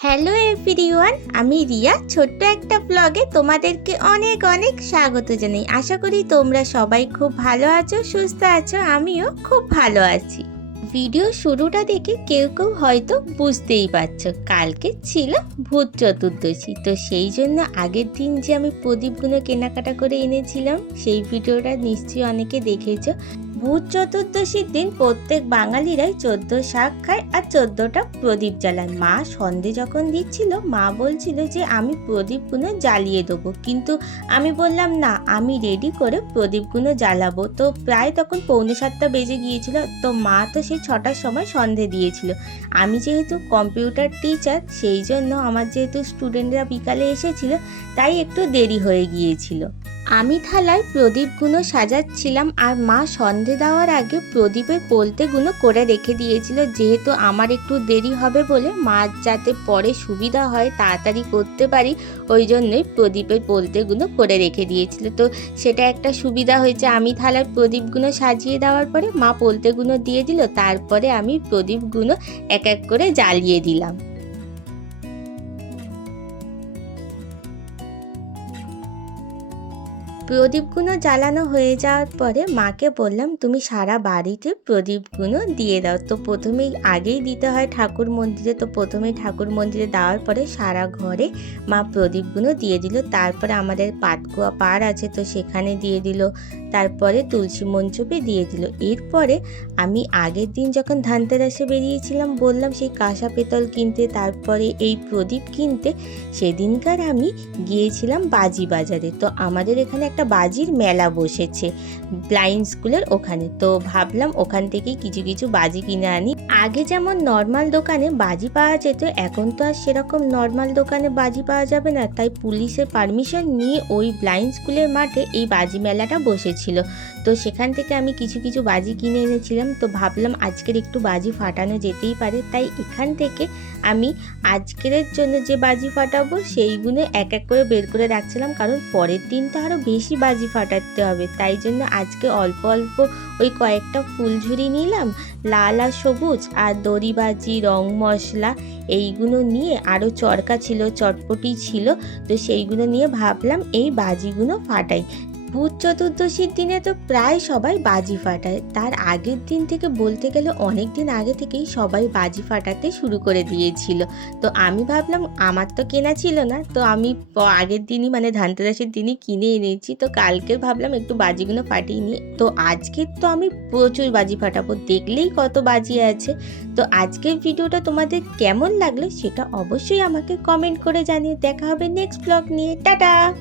Hello everyone আমি রিয়া। ছোট্ট একটা ব্লগে তোমাদেরকে অনেক অনেক স্বাগত জানাই। আশা করি তোমরা সবাই খুব ভালো আছো, সুস্থ আছো, আমিও খুব ভালো আছি। ভিডিও শুরুটা দেখে কেউ কেউ হয়তো বুঝতেই পারছ, কালকে ছিল ভূত চতুর্দশী। তো সেই জন্য আগের দিন যে আমি প্রদীপগুলো কেনাকাটা করে এনেছিলাম, সেই ভিডিওটা নিশ্চয়ই অনেকে দেখেছ। ভূত চতুর্দশীর দিন প্রত্যেক বাঙালিরাই চোদ্দ শাক খায় আর চোদ্দটা প্রদীপ জ্বালায়। মা সন্ধে যখন দিচ্ছিল, মা বলছিল যে, আমি প্রদীপগুলো জ্বালিয়ে দেবো। কিন্তু আমি বললাম, না, আমি রেডি করে প্রদীপগুলো জ্বালাবো। তো প্রায় তখন পৌনে সাতটা বেজে গিয়েছিল। তো মা তো সেই ছটার সময় সন্ধে দিয়েছিল। আমি যেহেতু কম্পিউটার টিচার সেই জন্য আমার যেহেতু স্টুডেন্টরা বিকালে এসেছিল, তাই একটু দেরি হয়ে গিয়েছিল। আমি থালায় প্রদীপগুলো সাজাচ্ছিলাম আর মা সন্ধে দেওয়ার আগে প্রদীপের পোলতেগুলো করে রেখে দিয়েছিল, যেহেতু আমার একটু দেরি হবে বলে মা যাতে পরে সুবিধা হয় তাড়াতাড়ি করতে পারি, ওই জন্যই প্রদীপের পোলতেগুলো করে রেখে দিয়েছিল। তো সেটা একটা সুবিধা হয়েছে, আমি থালায় প্রদীপগুলো সাজিয়ে দেওয়ার পরে মা পোলতেগুলো দিয়ে দিল, তারপরে আমি প্রদীপগুলো এক এক করে জ্বালিয়ে দিলাম। প্রদীপগুলো জ্বালানো হয়ে যাওয়ার পরে মাকে বললাম, তুমি সারা বাড়িতে প্রদীপগুলো দিয়ে দাও। তো প্রথমেই আগেই দিতে হয় ঠাকুর মন্দিরে। তো প্রথমে ঠাকুর মন্দিরে দেওয়ার পরে সারা ঘরে মা প্রদীপগুলো দিয়ে দিল। তারপরে আমাদের পাতকুয়া পাড় আছে, তো সেখানে দিয়ে দিল। তারপরে তুলসী মঞ্চপে দিয়ে দিল। এরপরে আমি আগের দিন যখন ধানতেরাসে বেরিয়েছিলাম, বললাম সেই কাঁসা পেতল কিনতে, তারপরে এই প্রদীপ কিনতে সেদিনকার আমি গিয়েছিলাম বাজি বাজারে। তো আমাদের এখানে একটা বাজির মেলা বসেছে, ব্লাইন্ড স্কুলের ওখানে। তো ভাবলাম ওখান থেকেই কিছু কিছু বাজি কিনে আনি। আগে যেমন নর্মাল দোকানে বাজি পাওয়া যেত, এখন তো আর সেরকম নর্মাল দোকানে বাজি পাওয়া যাবে না। তাই পুলিশের পারমিশন নিয়ে ওই ব্লাইন্ড স্কুলের মাঠে এই বাজি মেলাটা বসেছিল। তো সেখান থেকে আমি কিছু কিছু বাজি কিনে এনেছিলাম। তো ভাবলাম আজকের একটু বাজি ফাটানো যেতেই পারে। তাই এখান থেকে আমি আজকের জন্য যে বাজি ফাটাবো সেইগুলো এক এক করে বের করে রাখছিলাম। কারণ পরের দিন তো আরও বেশি বাজি ফাটাতে হবে। তাই জন্য আজকে অল্প অল্প ওই কয়েকটা ফুলঝুরি নিলাম। লাল আর সবুজ। আর দড়িবাজি, রং মশলা এইগুলো নিয়ে আরও চরকা ছিল, চটপটি ছিল, তো সেইগুলো নিয়ে ভাবলাম এই বাজিগুলো ফাটাই। ভূত চতুর্দশীর দিনে তো প্রায় সবাই বাজি ফাটায়। তার আগের দিন থেকে বলতে গেলে অনেক দিন আগে থেকেই সবাই বাজি ফাটাতে শুরু করে দিয়েছিল। তো আমি ভাবলাম, আমার তো কেনা ছিল না, তো আমি আগের দিনই মানে ধানতেরাসের দিনই কিনে এনেছি। তো কালকে ভাবলাম একটু বাজিগুলো ফাটিয়ে নিই। তো আজকে তো আমি প্রচুর বাজি ফাটাবো, দেখলেই কত বাজি আছে। তো আজকের ভিডিওটা তোমাদের কেমন লাগল সেটা অবশ্যই আমাকে কমেন্ট করে জানিয়ে দেখা হবে নেক্সট ব্লগ নিয়ে। টাটা!